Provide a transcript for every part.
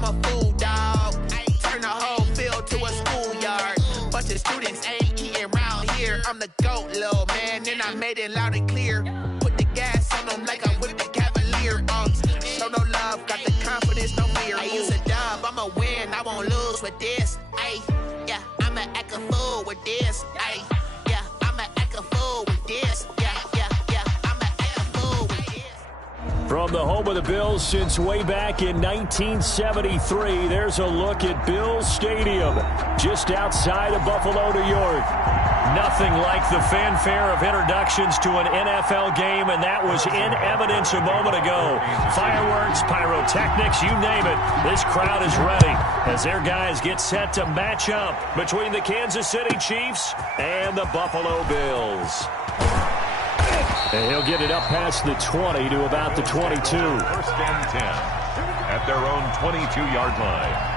I'm a fool, dog. Turn the whole field to a schoolyard. Bunch of students ain't eating round here. I'm the GOAT, little man, and I made it loud and clear. Put the gas on them like I whipped the Cavalier. Show no love, got the confidence, no fear. I use a dub, I'ma win, I won't lose with this. Ay, yeah, I'ma act a fool with this. Ay, yeah, I'ma act a fool with this. From the home of the Bills since way back in 1973, there's a look at Bills Stadium, just outside of Buffalo, New York. Nothing like the fanfare of introductions to an NFL game, and that was in evidence a moment ago. Fireworks, pyrotechnics, you name it. This crowd is ready as their guys get set to match up between the Kansas City Chiefs and the Buffalo Bills. And he'll get it up past the 20 to about the 22. First and 10 at their own 22-yard line.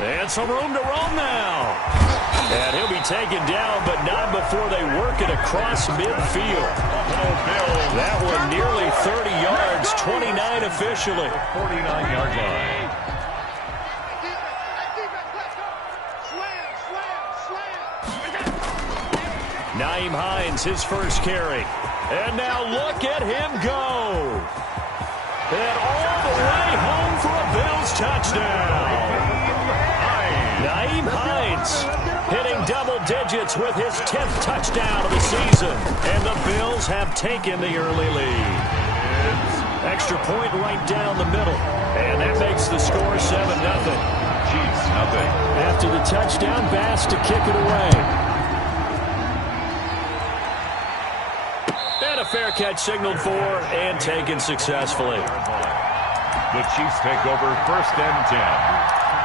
And some room to roam now. And he'll be taken down, but not before they work it across midfield. That one nearly 30 yards, 29 officially. 49-yard line. Nyheim Hines, his first carry. And now look at him go. And all the way home for a Bills touchdown. Nyheim Hines hitting double digits with his 10th touchdown of the season. And the Bills have taken the early lead. Extra point right down the middle. And that makes the score 7-0. Chiefs, nothing. After the touchdown, Bass to kick it away. And a fair catch signaled for and taken successfully. The Chiefs take over first and 10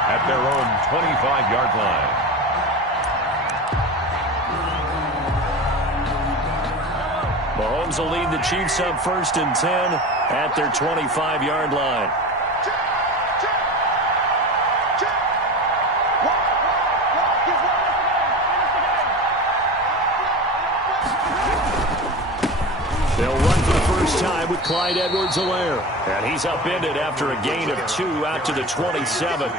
at their own 25-yard line. Mahomes will lead the Chiefs up first and 10 at their 25-yard line. They'll run for the first time with Clyde Edwards-Helaire. And he's upended after a gain of 2 out to the 27.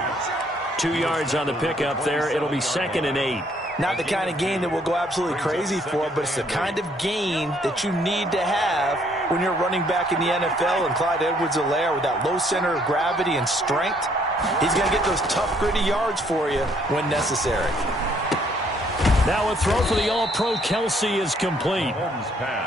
2 yards on the pickup there. It'll be 2nd and 8. Not the kind of gain that we'll go absolutely crazy for, but it's the kind of gain that you need to have when you're running back in the NFL. And Clyde Edwards-Helaire, with that low center of gravity and strength, he's going to get those tough, gritty yards for you when necessary. Now a throw for the All-Pro Kelsey is complete.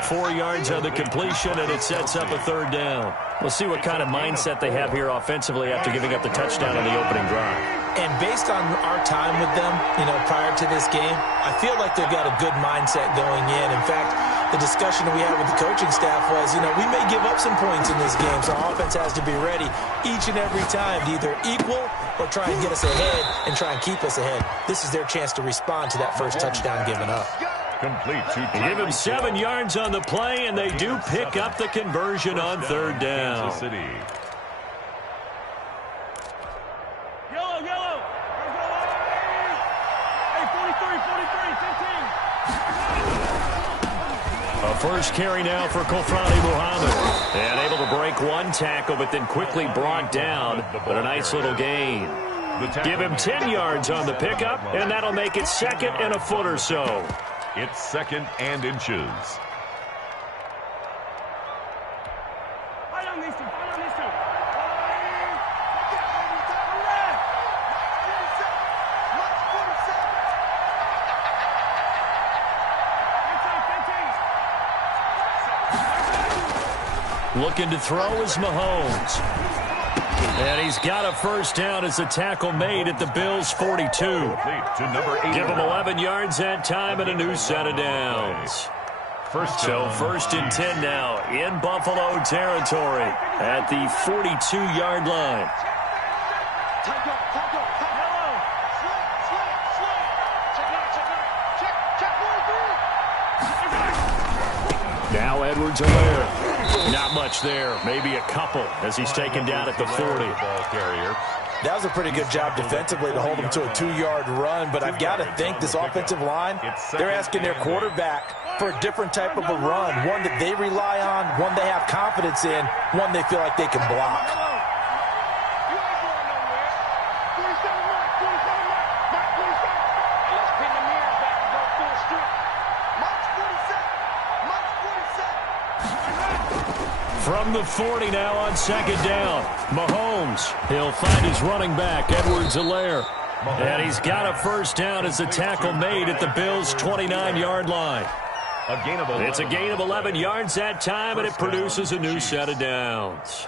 4 yards on the completion, and it sets up a 3rd down. We'll see what kind of mindset they have here offensively after giving up the touchdown on the opening drive. And based on our time with them, prior to this game, I feel like they've got a good mindset going in. In fact, the discussion that we had with the coaching staff was, we may give up some points in this game, so our offense has to be ready each and every time to either equal or try and get us ahead and try and keep us ahead. This is their chance to respond to that first touchdown given up. Complete to give him 7 yards on the play, and they do pick up the conversion on 3rd down. Kansas City. Yellow. Hey, 43, 15. A first carry now for Kofrani Muhammad. And able to break one tackle, but then quickly brought down. But a nice little gain. Give him 10 yards on the pickup, and that'll make it 2nd and a foot or so. It's 2nd and inches. Looking to throw is Mahomes. And he's got a first down as the tackle made at the Bills' 42. To number 8. Give him 11 yards that time and a new set of downs. So 1st and 10 now in Buffalo territory at the 42-yard line. Now Edwards-Helaire. Not much there. Maybe a couple as he's taken down at the 40. That was a pretty good job defensively to hold him to a 2-yard run, but I've got to think this offensive line, they're asking their quarterback for a different type of a run, one that they rely on, one they have confidence in, one they feel like they can block. From the 40 now on 2nd down. Mahomes, he'll find his running back, Edwards-Helaire. And he's got a 1st down as the tackle made at the Bills' 29-yard line. It's a gain of 11 yards that time, and it produces a new set of downs.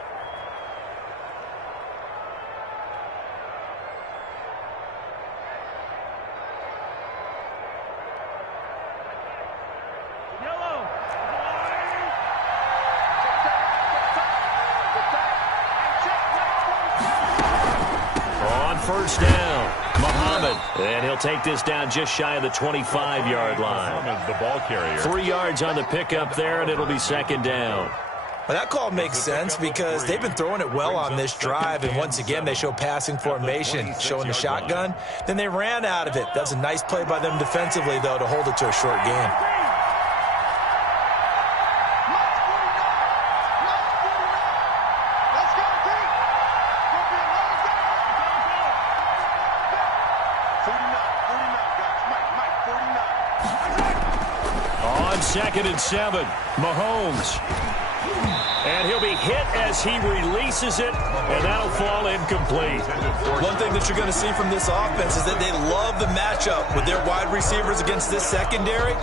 On 1st down, Muhammad, and he'll take this down just shy of the 25-yard line. The ball carrier. 3 yards on the pickup there, and it'll be 2nd down. Well, that call makes sense because they've been throwing it well on this drive, and once again they show passing formation, showing the shotgun. Then they ran out of it. That's a nice play by them defensively, though, to hold it to a short game. On 2nd and 7, Mahomes. And he'll be hit as he releases it, and that'll fall incomplete. One thing that you're going to see from this offense is that they love the matchup with their wide receivers against this secondary.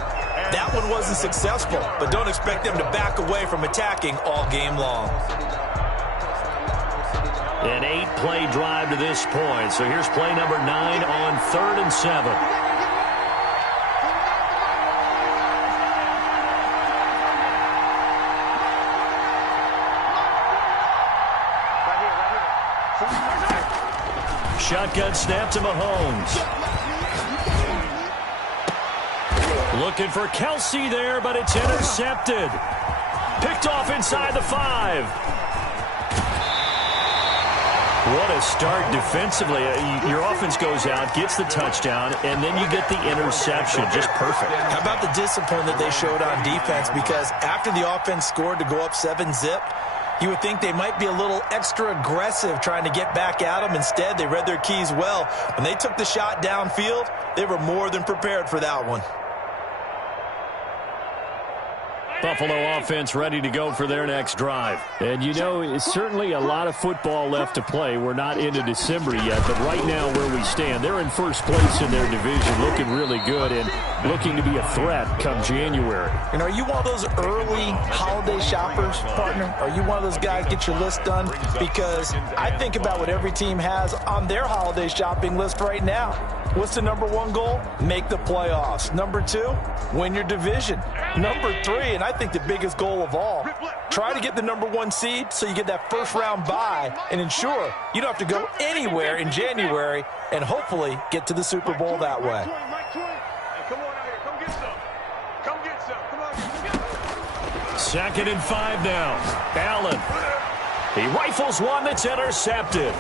That one wasn't successful, but don't expect them to back away from attacking all game long. An 8-play drive to this point. So here's play number 9 on 3rd and 7. Shotgun snap to Mahomes. Looking for Kelsey there, but it's intercepted. Picked off inside the 5. What a start defensively. Your offense goes out, gets the touchdown, and then you get the interception. Just perfect. How about the discipline that they showed on defense? Because after the offense scored to go up 7-zip, you would think they might be a little extra aggressive trying to get back at them. Instead, they read their keys well. When they took the shot downfield, they were more than prepared for that one. Buffalo offense ready to go for their next drive. And, you know, it's certainly a lot of football left to play. We're not into December yet, but right now where we stand, they're in first place in their division, looking really good and looking to be a threat come January. And are you one of those early holiday shoppers, partner? Are you one of those guys get your list done? Because I think about what every team has on their holiday shopping list right now. What's the number 1 goal? Make the playoffs. Number 2, win your division. Number 3, and I think the biggest goal of all, try to get the number 1 seed so you get that first-round bye and ensure you don't have to go anywhere in January and hopefully get to the Super Bowl that way. Second and 5 now. Allen. He rifles one that's intercepted.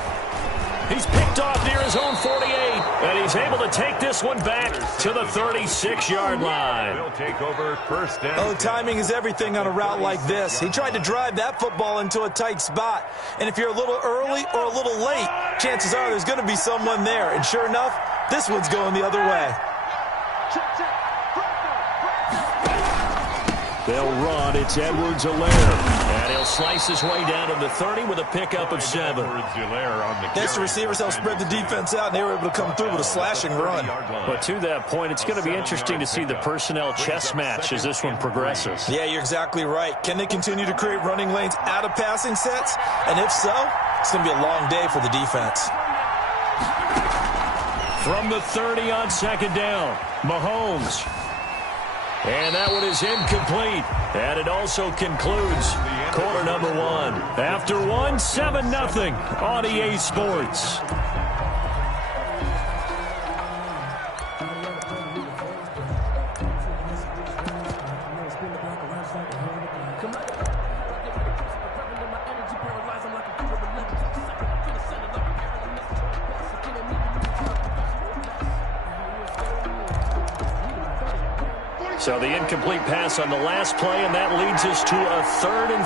He's picked off near his own 48, and he's able to take this one back to the 36-yard line. Will take over 1st down. Oh, timing is everything on a route like this. He tried to drive that football into a tight spot, and if you're a little early or a little late, chances are there's going to be someone there. And sure enough, this one's going the other way. They'll run. It's Edwards-Helaire. And he'll slice his way down to the 30 with a pickup of 7. Next to receivers, they'll spread the defense out, and they were able to come through with a slashing run. But to that point, it's going to be interesting to see the personnel chess match as this one progresses. Yeah, you're exactly right. Can they continue to create running lanes out of passing sets? And if so, it's going to be a long day for the defense. From the 30 on 2nd down, Mahomes. And that one is incomplete. And it also concludes quarter number one. After one, 7-0 on EA Sports. So the incomplete pass on the last play, and that leads us to a 3rd and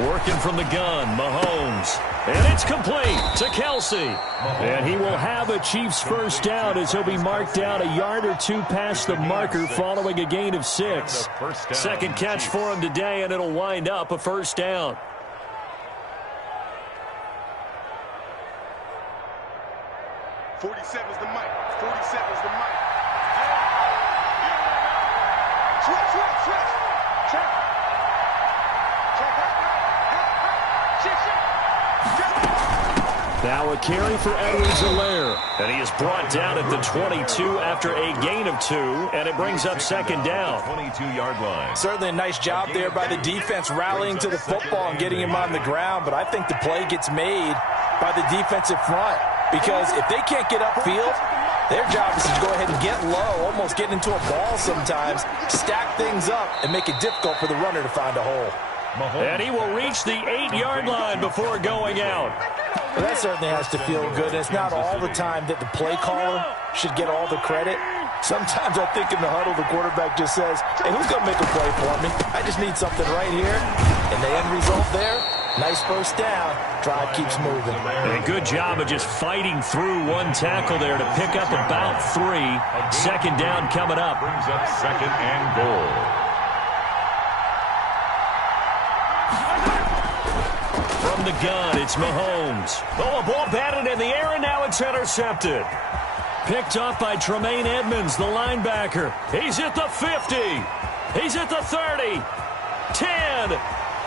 3. Working from the gun, Mahomes. And it's complete to Kelsey. And he will have a Chiefs first down as he'll be marked down a yard or two past the marker following a gain of 6. Second catch for him today, and it'll wind up a first down. 47's the mic. 47's the mic. Now a carry for Edwards-Helaire. And he is brought down at the 22 after a gain of 2, and it brings up second down. 22-yard line. Certainly a nice job there by the defense rallying to the football and getting him on the ground, but I think the play gets made by the defensive front. Because if they can't get upfield, their job is to go ahead and get low, almost get into a ball sometimes, stack things up, and make it difficult for the runner to find a hole. And he will reach the 8-yard line before going out. Well, that certainly has to feel good. And it's not all the time that the play caller should get all the credit. Sometimes I think in the huddle, the quarterback just says, hey, who's going to make a play for me? I just need something right here. And the end result there, nice first down. Drive keeps moving. And a good job of just fighting through one tackle there to pick up about 3. Second down coming up. Brings up second and goal. From the gun, it's Mahomes. Oh, a ball batted in the air, and now it's intercepted. Picked off by Tremaine Edmonds, the linebacker. He's at the 50. He's at the 30. 10.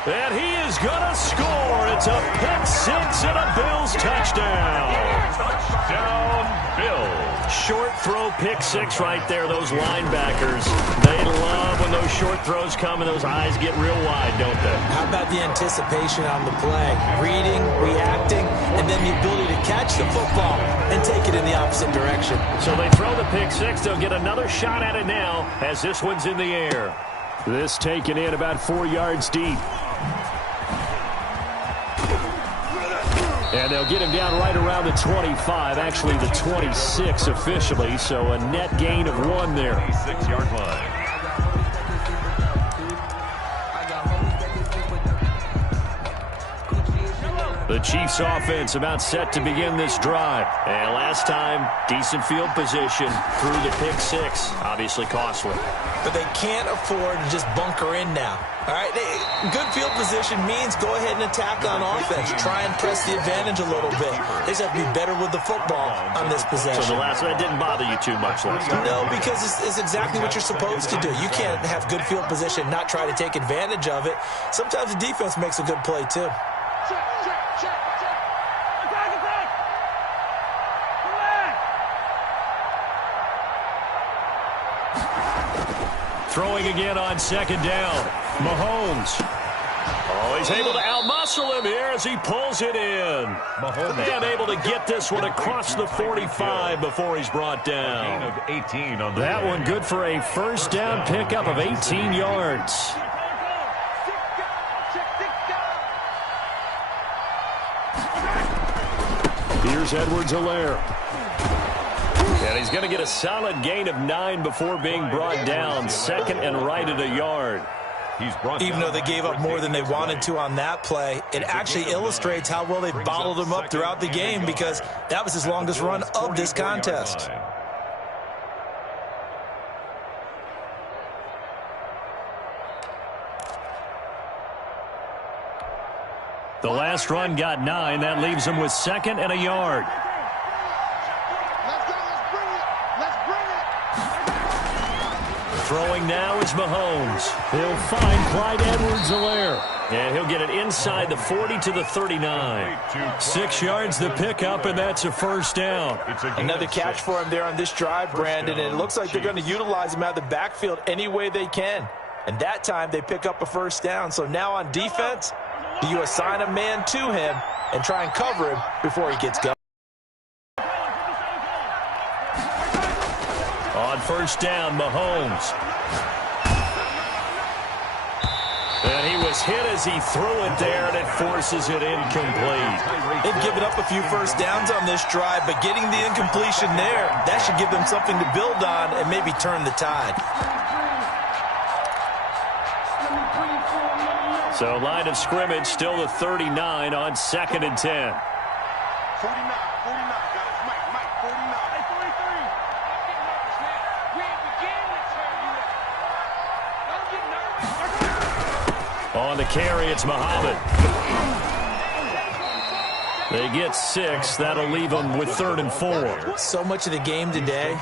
And he is going to score. It's a pick-6 and a Bills touchdown. Touchdown, Bills. Short throw pick-6 right there, those linebackers. They love when those short throws come and those eyes get real wide, don't they? How about the anticipation on the play? Reading, reacting, and then the ability to catch the football and take it in the opposite direction. So they throw the pick-6. They'll get another shot at it now as this one's in the air. This taken in about 4 yards deep. And they'll get him down right around the 25, actually the 26 officially, so a net gain of 1 there. 26-yard line. The Chiefs offense about set to begin this drive. And last time, decent field position through the pick-6, obviously costly. But they can't afford to just bunker in now. All right, good field position means go ahead and attack on offense. Try and press the advantage a little bit. They just have to be better with the football on this possession. So the last one didn't bother you too much last time? No, because it's exactly what you're supposed to do. You can't have good field position and not try to take advantage of it. Sometimes the defense makes a good play, too. Throwing again on second down. Mahomes. Oh, he's able to outmuscle him here as he pulls it in. Mahomes. And able to get this one across the 45 before he's brought down. Gain of 18 on the that one good for a first down pickup of 18 yards. Here's Edwards-Helaire. And he's going to get a solid gain of 9 before being brought down. Second and right at a yard. Even though they gave up more than they wanted to on that play, it actually illustrates how well they bottled him up throughout the game because that was his longest run of this contest. The last run got 9. That leaves him with second and a yard. Throwing now is Mahomes. He'll find Clyde Edwards-Helaire. And he'll get it inside the 40 to the 39. 6 yards the pickup, and that's a first down. Another catch for him there on this drive, Brandon, and it looks like they're going to utilize him out of the backfield any way they can. And that time they pick up a first down. So now on defense, do you assign a man to him and try and cover him before he gets going? On first down, Mahomes. And he was hit as he threw it there, and it forces it incomplete. They've given up a few first downs on this drive, but getting the incompletion there, that should give them something to build on and maybe turn the tide. So line of scrimmage still the 39 on 2nd and 10. 49, guys. Mike, 49. On the carry, it's Muhammad. They get 6. That'll leave them with 3rd and 4. So much of the game today,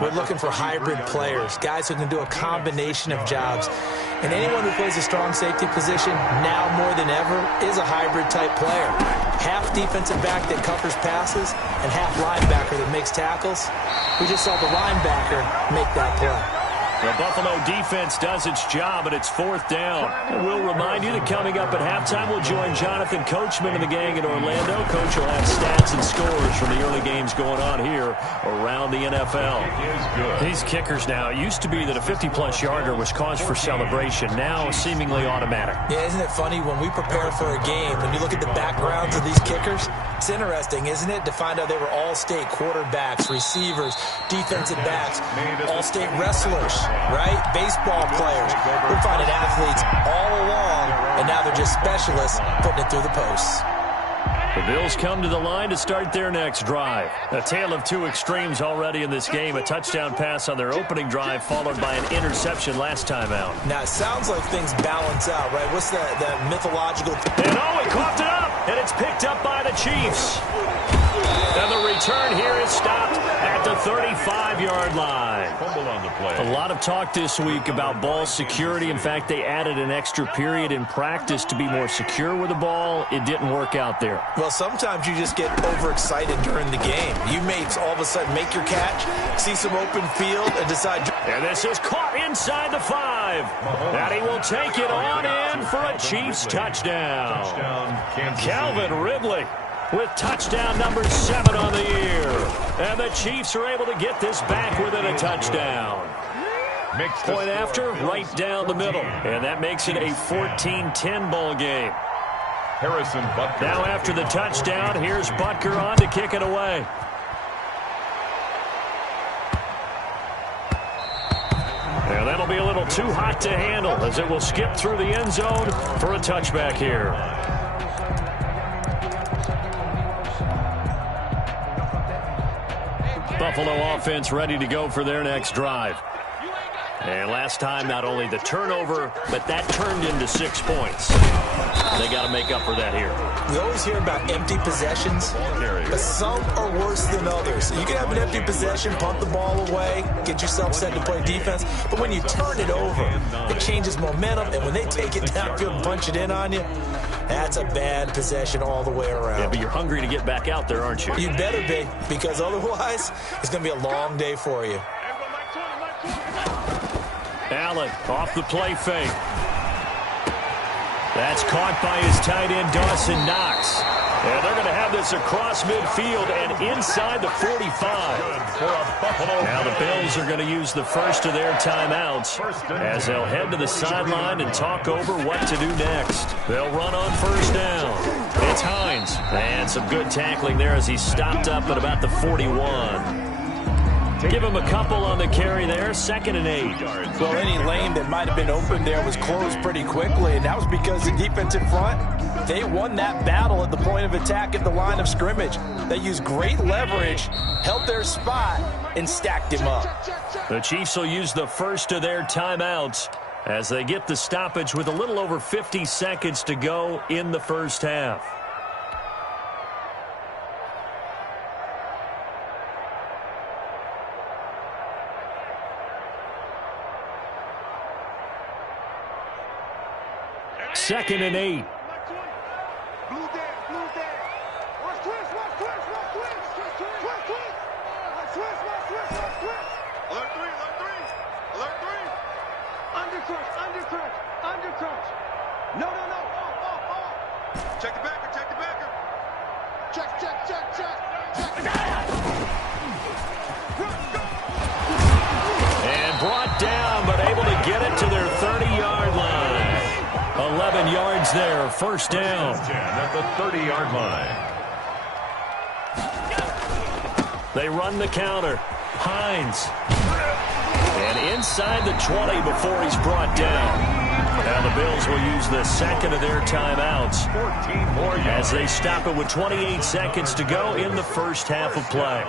we're looking for hybrid players, guys who can do a combination of jobs. And anyone who plays a strong safety position, now more than ever, is a hybrid-type player. Half defensive back that covers passes and half linebacker that makes tackles. We just saw the linebacker make that play. The Buffalo defense does its job, and it's 4th down. And we'll remind you that coming up at halftime, we'll join Jonathan Coachman and the gang in Orlando. Coach will have stats and scores from the early games going on here around the NFL. These kickers now, it used to be that a 50-plus yarder was cause for celebration. Now, seemingly automatic. Yeah, isn't it funny when we prepare for a game, when you look at the backgrounds of these kickers, it's interesting, isn't it, to find out they were all-state quarterbacks, receivers, defensive backs, all-state wrestlers, right? Baseball players. We're finding athletes all along, and now they're just specialists putting it through the posts. The Bills come to the line to start their next drive. A tale of two extremes already in this game. A touchdown pass on their opening drive, followed by an interception last time out. Now, it sounds like things balance out, right? What's that mythological... And he coughed it up, and it's picked up by the Chiefs. And the return here is stopped at the 35-yard line. Fumble on the play. A lot of talk this week about ball security. In fact, they added an extra period in practice to be more secure with the ball. It didn't work out there. Well, sometimes you just get overexcited during the game. You may all of a sudden make your catch, see some open field, and decide... And this is caught inside the 5. And he will take it on in for a Chiefs touchdown. Calvin Ridley with touchdown number 7 on the year. And the Chiefs are able to get this back within a touchdown. Point after, right down the middle. And that makes it a 14-10 ball game. Harrison Butker. Now after the touchdown, here's Butker on to kick it away. And that'll be a little too hot to handle as it will skip through the end zone for a touchback here. Buffalo offense ready to go for their next drive. And last time, not only the turnover, but that turned into 6 points. They got to make up for that here. We always hear about empty possessions, but some are worse than others. You can have an empty possession, punt the ball away, get yourself set to play defense, but when you turn it over, it changes momentum, and when they take it downfield and punch it in on you, that's a bad possession all the way around. Yeah, but you're hungry to get back out there, aren't you? You better be, because otherwise, it's going to be a long day for you. Allen off the play fake. That's caught by his tight end, Dawson Knox. And they're going to have this across midfield and inside the 45. Now the Bills are going to use the first of their timeouts as they'll head to the sideline and talk over what to do next. They'll run on first down. It's Hines. And some good tackling there as he stopped up at about the 41. Give him a couple on the carry there, 2nd and 8. Well, any lane that might have been open there was closed pretty quickly, and that was because the defensive front, they won that battle at the point of attack at the line of scrimmage. They used great leverage, held their spot, and stacked him up. The Chiefs will use the first of their timeouts as they get the stoppage with a little over 50 seconds to go in the first half. 2nd and 8. Blue there, blue there. Watch twist, watch twist, watch twist. Twist, twist, twist, twist. Watch twist, watch twist, watch twist. Alert 3, alert 3. Alert 3. Under crunch, under crunch, under crunch. No, no, no. Off. Check the backer, check the backer. Check. And brought down, but able to get it to their 30-yard line. 11 yards there, first down. 10 at the 30-yard line. They run the counter. Hines. And inside the 20 before he's brought down. Now the Bills will use the second of their timeouts 14 more yards as they stop it with 28 seconds to go in the first half of play.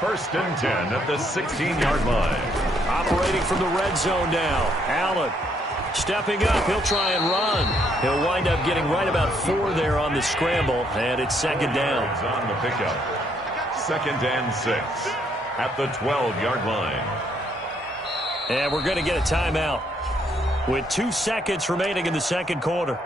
1st and 10 at the 16-yard line. Operating from the red zone now. Allen stepping up. He'll try and run. He'll wind up getting right about 4 there on the scramble, and it's 2nd down. On the pickup. 2nd and 6 at the 12-yard line. And we're going to get a timeout with 2 seconds remaining in the second quarter.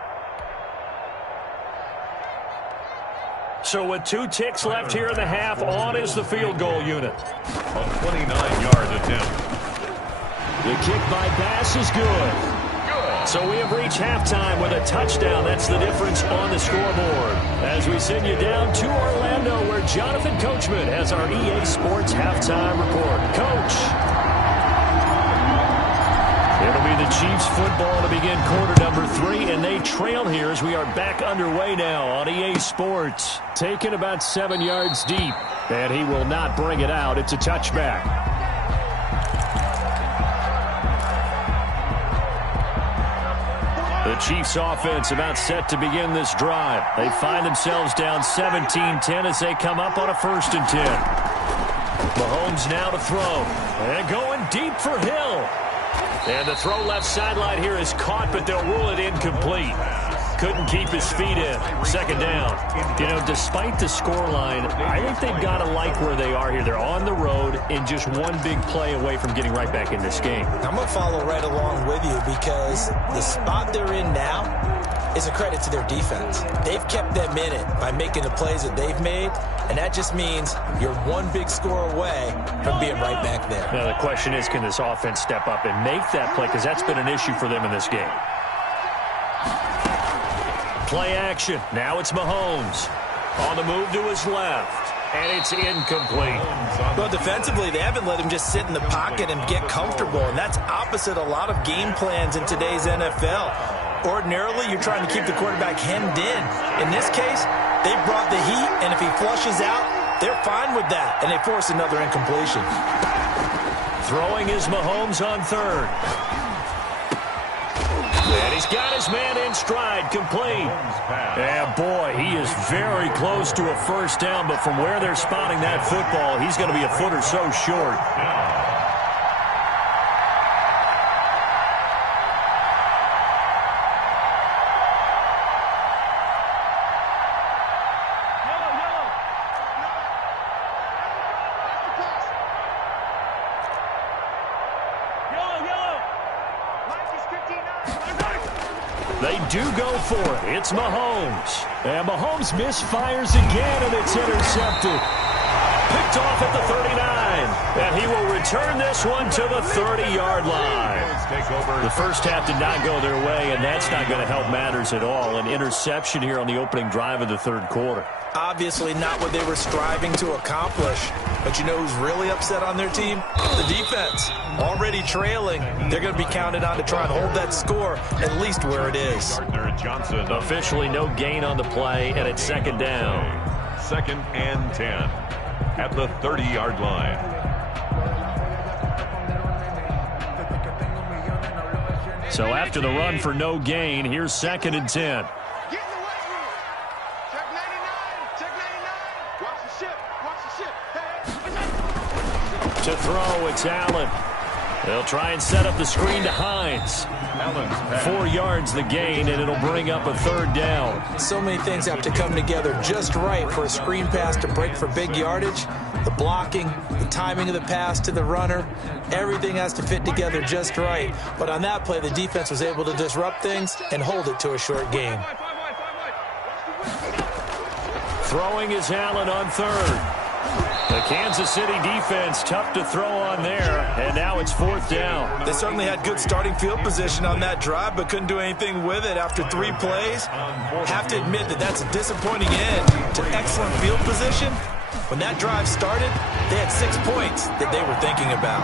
So with 2 ticks left here in the half, on is the field goal unit. A 29-yard attempt. The kick by Bass is good. So we have reached halftime with a touchdown. That's the difference on the scoreboard. As we send you down to Orlando, where Jonathan Coachman has our EA Sports halftime report. Coach. It'll be the Chiefs football to begin quarter number 3, and they trail here as we are back underway now on EA Sports. Taken about 7 yards deep, and he will not bring it out. It's a touchback. The Chiefs offense about set to begin this drive. They find themselves down 17-10 as they come up on a 1st and 10. Mahomes now to throw, and going deep for Hill. And the throw left sideline here is caught, but they'll rule it incomplete. Couldn't keep his feet in. 2nd down. You know, despite the scoreline, I think they've got to like where they are here. They're on the road and just one big play away from getting right back in this game. I'm going to follow right along with you because the spot they're in now is a credit to their defense. They've kept them in it by making the plays that they've made, and that just means you're one big score away from being right back there. Now, the question is, can this offense step up and make that play? Because that's been an issue for them in this game. Play action. Now it's Mahomes. On the move to his left. And it's incomplete. Well, defensively, they haven't let him just sit in the pocket and get comfortable, and that's opposite a lot of game plans in today's NFL. Ordinarily, you're trying to keep the quarterback hemmed in. In this case, they brought the heat, and if he flushes out, they're fine with that, and they force another incompletion. Throwing is Mahomes on 3rd. And he's got his man in stride, complete. And boy, he is very close to a 1st down, but from where they're spotting that football, he's going to be a foot or so short. They do go for it. It's Mahomes. And Mahomes misfires again, and it's intercepted. Picked off at the 39. And he will return this one to the 30-yard line. The first half did not go their way, and that's not going to help matters at all. An interception here on the opening drive of the 3rd quarter. Obviously not what they were striving to accomplish. But you know who's really upset on their team? The defense. Already trailing. They're going to be counted on to try and hold that score at least where it is. Officially no gain on the play, and it's 2nd down. 2nd and 10 at the 30-yard line. So after the run for no gain, here's 2nd and 10. To throw, it's Allen. They'll try and set up the screen to Hines. 4 yards the gain, and it'll bring up a 3rd down. So many things have to come together just right for a screen pass to break for big yardage. The blocking, the timing of the pass to the runner, everything has to fit together just right. But on that play, the defense was able to disrupt things and hold it to a short gain. Throwing is Allen on 3rd. The Kansas City defense tough to throw on there, and now it's 4th down. They certainly had good starting field position on that drive, but couldn't do anything with it after 3 plays. Have to admit that that's a disappointing end to excellent field position. When that drive started, they had 6 points that they were thinking about.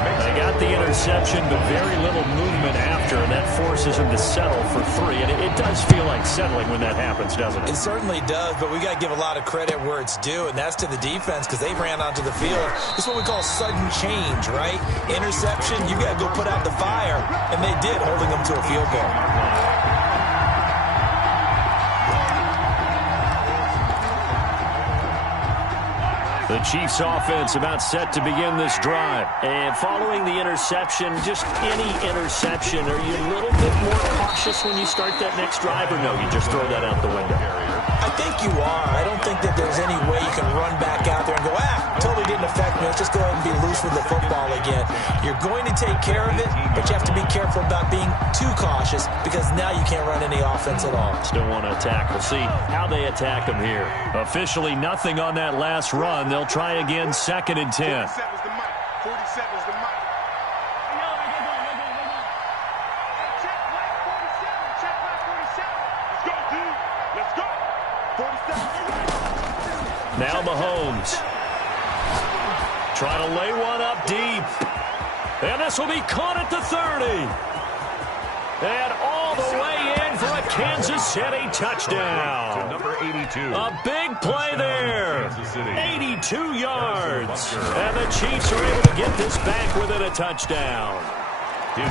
They got the interception, but very little movement after, and that forces them to settle for 3. And it does feel like settling when that happens, doesn't it? It certainly does, but we got to give a lot of credit where it's due, and that's to the defense because they ran onto the field. It's what we call sudden change, right? Interception, you got to go put out the fire, and they did, holding them to a field goal. The Chiefs offense about set to begin this drive. And following the interception, just any interception, are you a little bit more cautious when you start that next drive, or no, you just throw that out the window? I think you are. I don't think that there's any way you can run back out there and go, totally didn't affect me. Let's just go ahead and be loose with the football again. You're going to take care of it, but you have to be careful about being too cautious because now you can't run any offense at all. Still want to attack. We'll see how they attack them here. Officially nothing on that last run. They'll try again, 2nd and 10. 47's the mic. 47's the mic. Check mic 47. Check mic 47. Let's go, dude. Let's go. 47. Now Mahomes. Trying to lay one up deep. And this will be caught at the 30. And all the way in for a Kansas City touchdown. To number 82. A big play there. 82 yards. And the Chiefs are able to get this back within a touchdown.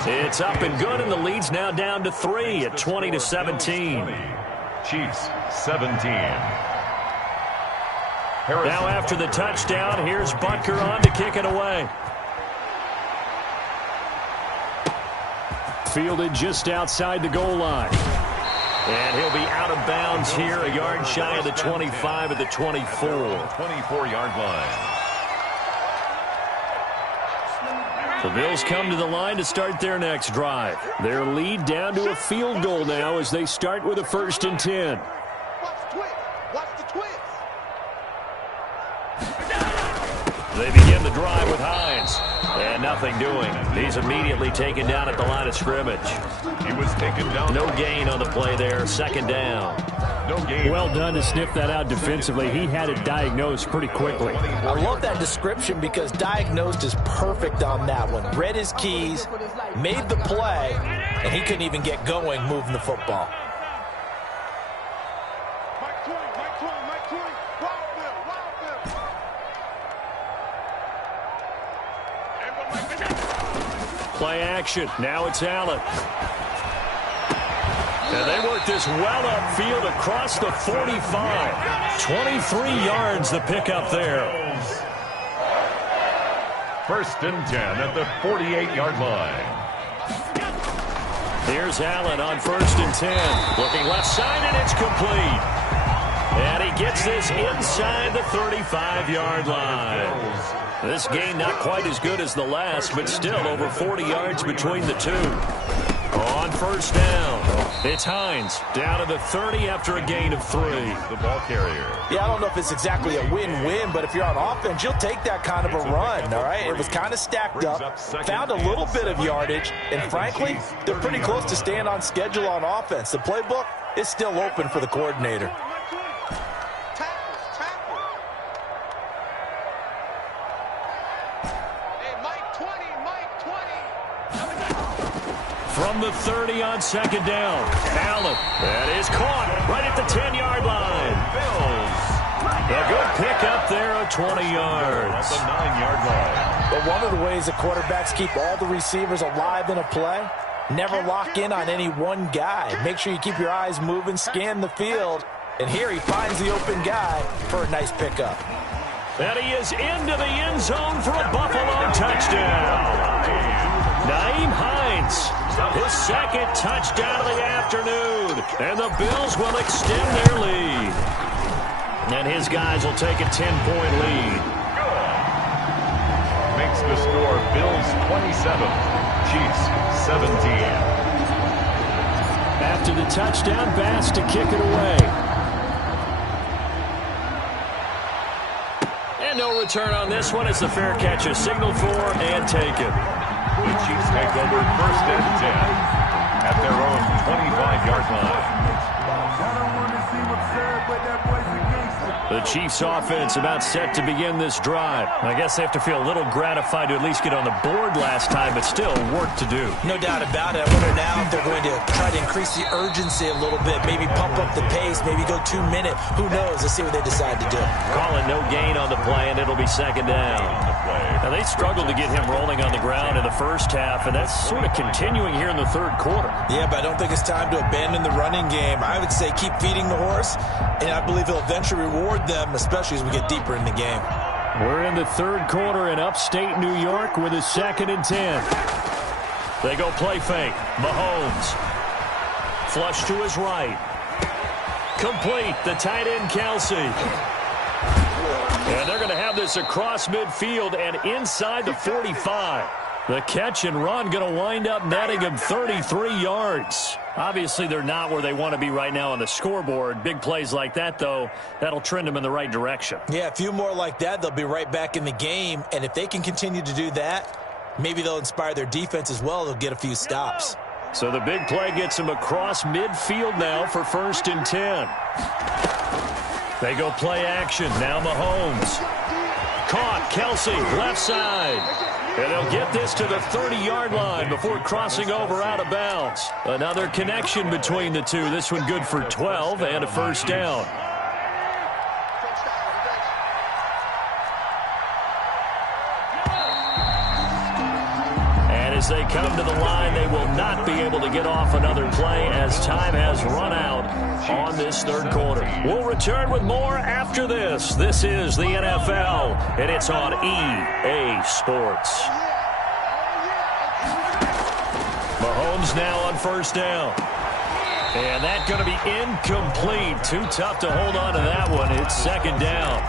It's up and good, and the lead's now down to 3 at 20-17. Chiefs 17. Now after the touchdown, here's Butker on to kick it away. Fielded just outside the goal line. And he'll be out of bounds here, a yard shy of the 25 at the 24. 24-yard line. The Bills come to the line to start their next drive. Their lead down to a field goal now as they start with a 1st and 10. Watch the twist. Watch the twist. They begin the drive with Hines. And nothing doing. He's immediately taken down at the line of scrimmage. He was taken down. No gain on the play there. 2nd down. No gain. Well done to sniff that out defensively. He had it diagnosed pretty quickly. I love that description because diagnosed is perfect on that one. Read his keys, made the play, and he couldn't even get going moving the football. Mike 20, Mike 20, Mike 20. Wild Bill, Wild Bill. Play action. Now it's Allen. And they work this well upfield across the 45. 23 yards the pickup there. 1st and 10 at the 48-yard line. Here's Allen on 1st and 10. Looking left side, and it's complete. And he gets this inside the 35-yard line. This game not quite as good as the last, but still over 40 yards between the two. On 1st down, it's Hines down to the 30 after a gain of 3. The ball carrier. Yeah, I don't know if it's exactly a win-win, but if you're on offense, you'll take that kind of a run, all right? It was kind of stacked up, found a little bit of yardage, and frankly, they're pretty close to staying on schedule on offense. The playbook is still open for the coordinator. From the 30 on 2nd down, Allen. That is caught right at the 10-yard line. Bills. A good pickup there of 20 yards. At the 9-yard line. But one of the ways that quarterbacks keep all the receivers alive in a play, never lock in on any one guy. Make sure you keep your eyes moving, scan the field, and here he finds the open guy for a nice pickup. And he is into the end zone for a Buffalo touchdown. Nyheim Hines, his second touchdown of the afternoon. And the Bills will extend their lead. And his guys will take a 10-point lead. Makes the score Bills 27, Chiefs 17. After the touchdown, Bass to kick it away. And no return on this one as the fair catch is signaled for and taken. The Chiefs take over first and 10 at their own 25-yard line. The Chiefs offense about set to begin this drive. I guess they have to feel a little gratified to at least get on the board last time, but still work to do. No doubt about it. I wonder now if they're going to try to increase the urgency a little bit, maybe pump up the pace, maybe go 2 minute. Who knows? Let's see what they decide to do. Calling no gain on the play, and it'll be second down. Now, they struggled to get him rolling on the ground in the first half, and that's sort of continuing here in the third quarter. Yeah, but I don't think it's time to abandon the running game. I would say keep feeding the horse, and I believe he'll eventually reward them, especially as we get deeper in the game. We're in the third quarter in upstate New York with a 2nd and 10. They go play fake. Mahomes. Flush to his right. Complete. The tight end, Kelsey. And they're going to have this across midfield and inside the 45. The catch and run going to wind up netting him 33 yards. Obviously, they're not where they want to be right now on the scoreboard. Big plays like that, though, that'll trend them in the right direction. Yeah, a few more like that, they'll be right back in the game. And if they can continue to do that, maybe they'll inspire their defense as well. They'll get a few stops. So the big play gets them across midfield now for 1st and 10. They go play action. Now Mahomes. Caught. Kelsey, left side. And they'll get this to the 30-yard line before crossing over out of bounds. Another connection between the two. This one good for 12 and a first down. And as they come to the line, they will not be able to get off another play as time has run out on this third quarter. We'll return with more after this. This is the NFL, and it's on EA Sports. Mahomes now on first down. And that's going to be incomplete. Too tough to hold on to that one. It's second down.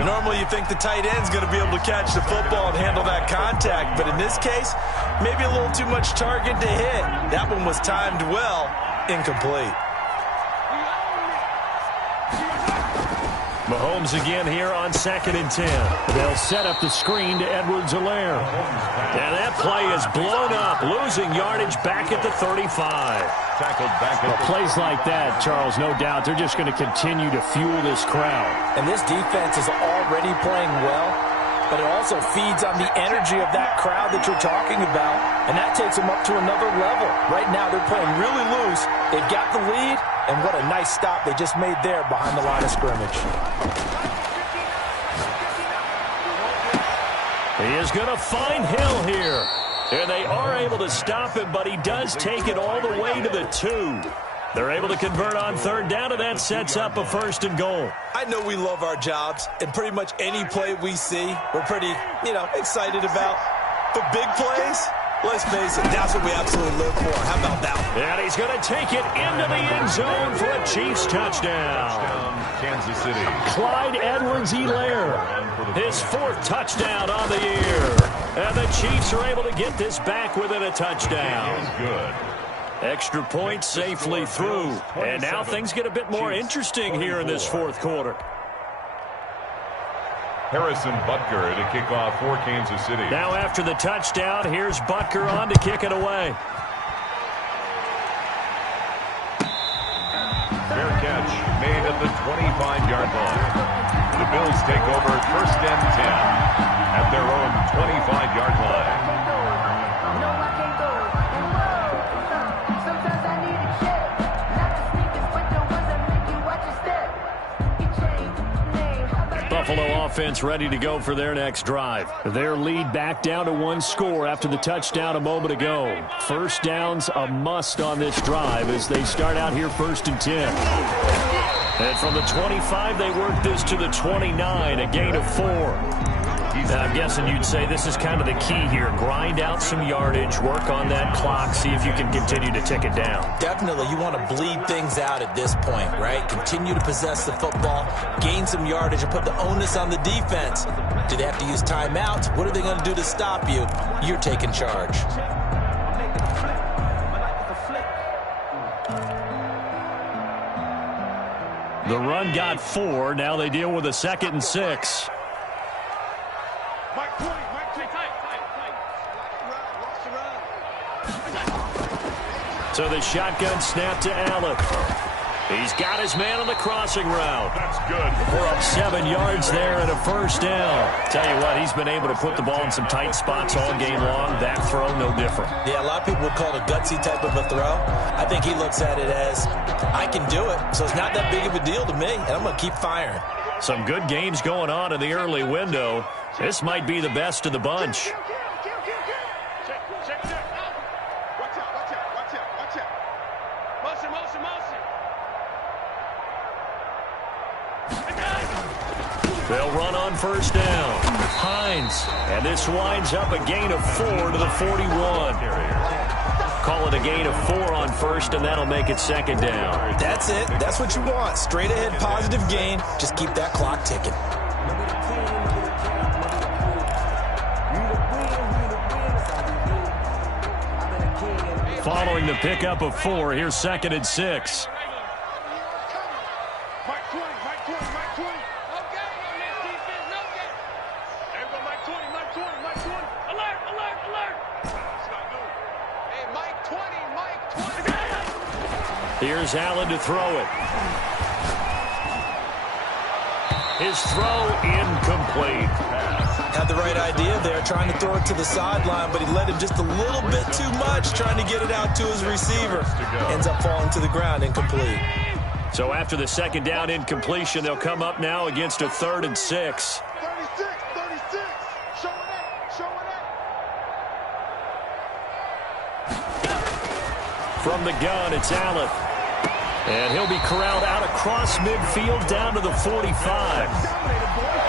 Normally you think the tight end's going to be able to catch the football and handle that contact. But in this case, maybe a little too much target to hit. That one was timed well. Incomplete. Mahomes again here on 2nd and 10. They'll set up the screen to Edwards-Helaire. And that play is blown up, losing yardage back at the 35. Tackled back at plays like that, Charles, no doubt, they're just going to continue to fuel this crowd. And this defense is already playing well, but it also feeds on the energy of that crowd that you're talking about, and that takes them up to another level. Right now they're playing really loose. They've got the lead, and what a nice stop they just made there behind the line of scrimmage. He is going to find Hill here. And they are able to stop him, but he does take it all the way to the 2. They're able to convert on third down, and that sets up a 1st and goal. I know we love our jobs, and pretty much any play we see, we're pretty, excited about. But big plays, let's face it, that's what we absolutely live for. How about that one? And he's going to take it into the end zone for a Chiefs touchdown. Kansas City. Clyde Edwards-Helaire, his 4th touchdown on the year. And the Chiefs are able to get this back within a touchdown. Good. Extra point safely through. And now things get a bit more interesting here in this 4th quarter. Harrison Butker to kick off for Kansas City. Now after the touchdown, here's Butker on to kick it away. Fair catch made at the 25-yard line. The Bills take over 1st and 10 at their own 25-yard line. Buffalo offense ready to go for their next drive. Their lead back down to 1 score after the touchdown a moment ago. First down's a must on this drive as they start out here 1st and 10. And from the 25, they work this to the 29, a gain of 4. I'm guessing you'd say this is kind of the key here. Grind out some yardage, work on that clock, see if you can continue to tick it down. Definitely, you want to bleed things out at this point, right? Continue to possess the football, gain some yardage, and put the onus on the defense. Do they have to use timeouts? What are they going to do to stop you? You're taking charge. The run got 4. Now they deal with a 2nd and 6. So the shotgun snap to Allen. He's got his man on the crossing route. That's good. We're up 7 yards there and a first down. Tell you what, he's been able to put the ball in some tight spots all game long. That throw, no different. Yeah, a lot of people would call it a gutsy type of a throw. I think he looks at it as, I can do it, so it's not that big of a deal to me, and I'm going to keep firing. Some good games going on in the early window. This might be the best of the bunch. They'll run on first down. Hines. And this winds up a gain of 4 to the 41. Call it a gain of 4 on first, and that'll make it 2nd down. That's it. That's what you want. Straight ahead positive gain. Just keep that clock ticking. Following the pickup of 4, here's 2nd and 6. Here's Allen to throw it. His throw incomplete. Had the right idea there, trying to throw it to the sideline, but he let him just a little bit too much, trying to get it out to his receiver. Ends up falling to the ground, incomplete. So after the 2nd down incompletion, they'll come up now against a 3rd and 6. 36. Show it up. From the gun, it's Allen. And he'll be corralled out across midfield down to the 45.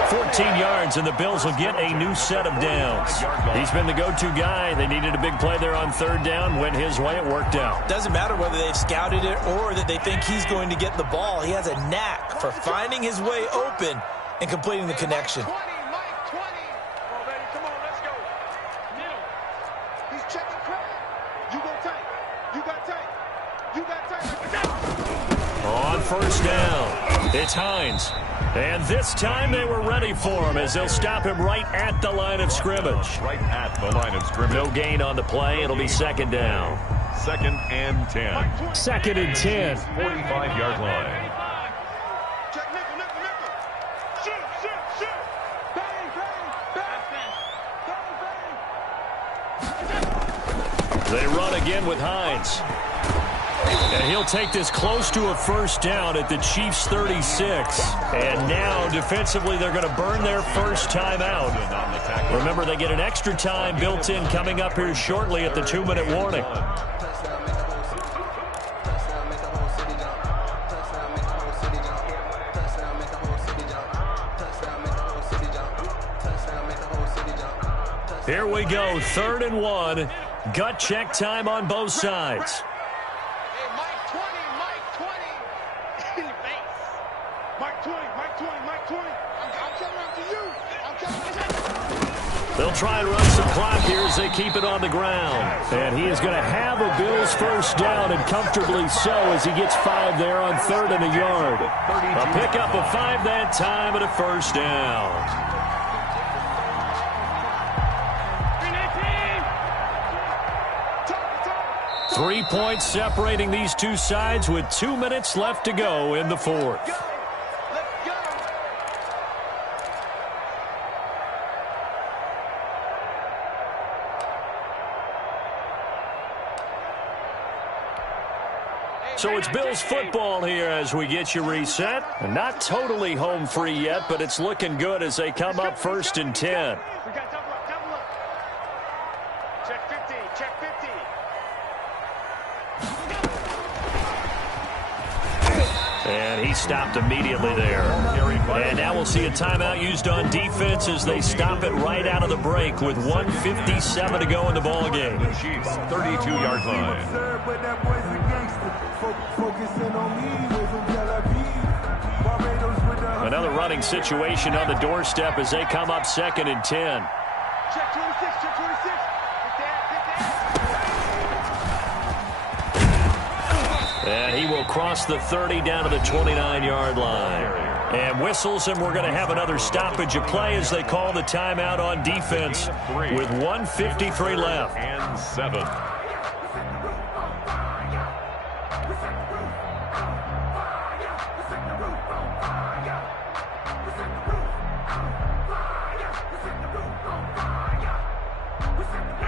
14 yards, and the Bills will get a new set of downs. He's been the go-to guy. They needed a big play there on 3rd down. Went his way. It worked out. Doesn't matter whether they've scouted it or that they think he's going to get the ball. He has a knack for finding his way open and completing the connection. On first down, it's Hines. And this time they were ready for him as they'll stop him right at the line of scrimmage. Right at the line of scrimmage. No gain on the play. It'll be 2nd down. 2nd and 10. 2nd and 10. 45-yard line. They run again with Hines. And he'll take this close to a first down at the Chiefs' 36. And now, defensively, they're going to burn their first time out. Remember, they get an extra time built in coming up here shortly at the 2-minute warning. Here we go, 3rd and 1. Gut check time on both sides. They'll try and run some clock here as they keep it on the ground. And he is going to have a Bills first down, and comfortably so, as he gets 5 there on 3rd and a yard. A pickup of 5 that time and a first down. 3 points separating these two sides with 2 minutes left to go in the 4th. So it's Bills football here as we get you reset. Not totally home free yet, but it's looking good as they come up 1st and 10. We got double up. Check 50, check 50. And he stopped immediately there. And now we'll see a timeout used on defense as they stop it right out of the break with 1:57 to go in the ballgame. The Chiefs, 32-yard line. Another running situation on the doorstep as they come up 2nd and 10. Check 26, check 26. And he will cross the 30 down to the 29-yard line. And whistles, and we're going to have another stoppage of play as they call the timeout on defense with 1:53 left. And 7.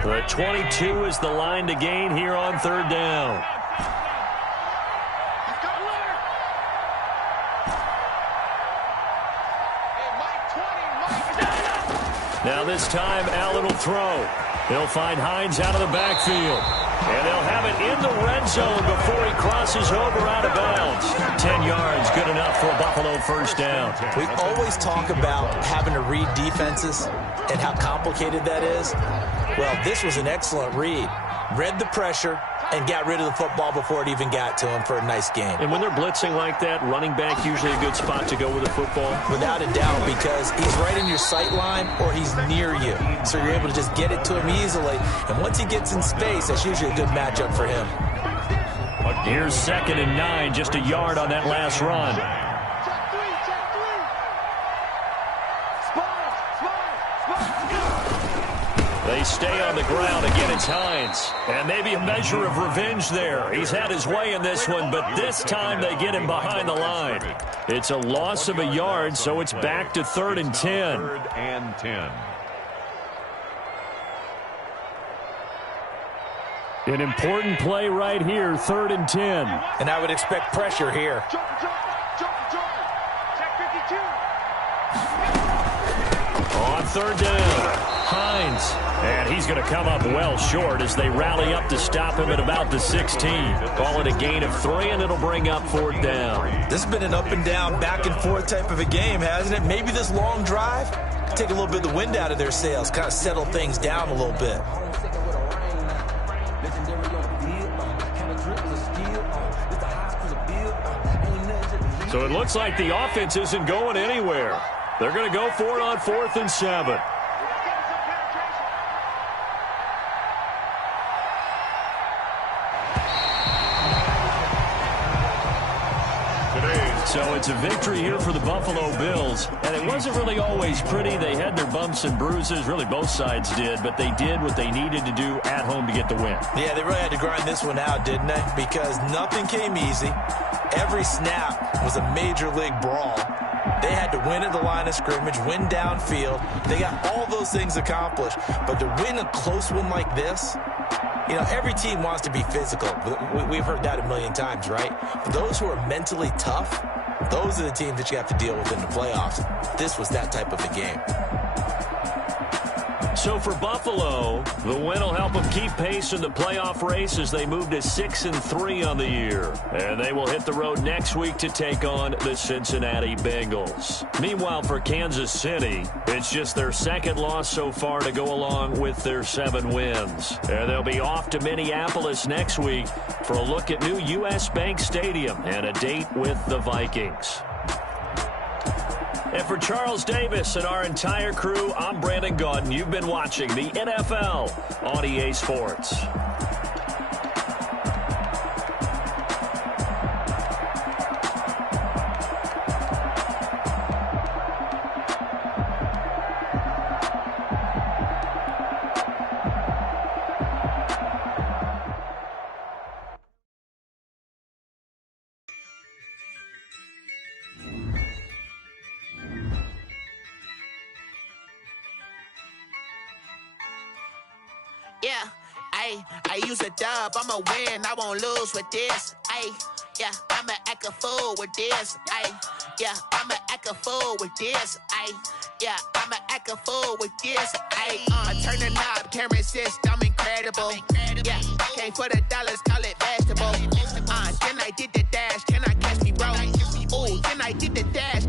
The 22 is the line to gain here on 3rd down. Now this time, Allen will throw. He'll find Hines out of the backfield. And they'll have it in the red zone before he crosses over out of bounds. 10 yards, good enough for a Buffalo 1st down. We always talk about having to read defenses and how complicated that is. Well, this was an excellent read. Read the pressure and got rid of the football before it even got to him for a nice game. And when they're blitzing like that, running back usually a good spot to go with the football? Without a doubt, because he's right in your sight line or he's near you. So you're able to just get it to him easily. And once he gets in space, that's usually a good matchup for him. Here's 2nd and 9, just a yard on that last run. They stay on the ground. Again, it's Hines. And maybe a measure of revenge there. He's had his way in this one, but this time they get him behind the line. It's a loss of a yard, so it's back to 3rd and 10. 3rd and 10. An important play right here, 3rd and 10. And I would expect pressure here. Check 52. On 3rd down, Hines. And he's going to come up well short as they rally up to stop him at about the 16. Call it a gain of 3, and it'll bring up 4th down. This has been an up-and-down, back-and-forth type of a game, hasn't it? Maybe this long drive take a little bit of the wind out of their sails, kind of settle things down a little bit. So it looks like the offense isn't going anywhere. They're going to go for it on 4th and 7. So it's a victory here for the Buffalo Bills. And it wasn't really always pretty. They had their bumps and bruises. Really, both sides did. But they did what they needed to do at home to get the win. Yeah, they really had to grind this one out, didn't they? Because nothing came easy. Every snap was a major league brawl. They had to win at the line of scrimmage, win downfield. They got all those things accomplished. But to win a close one like this, you know, every team wants to be physical. We've heard that a million times, right? But those who are mentally tough, those are the teams that you have to deal with in the playoffs. This was that type of a game. So for Buffalo, the win will help them keep pace in the playoff race as they move to 6-3 on the year. And they will hit the road next week to take on the Cincinnati Bengals. Meanwhile, for Kansas City, it's just their 2nd loss so far to go along with their 7 wins. And they'll be off to Minneapolis next week for a look at new U.S. Bank Stadium and a date with the Vikings. And for Charles Davis and our entire crew, I'm Brandon Gaudin. You've been watching the NFL on EA Sports. Yeah, I use a dub, I'ma win, I won't lose with this. Yeah, I'ma act a fool with this. Yeah, I'ma act a fool with this. Yeah, I'ma act a fool with this. I turn the knob, camera assist, I'm incredible. Yeah, came for the dollars, call it vegetable. Then I did the dash, can I catch me, bro? Ooh, then I did the dash.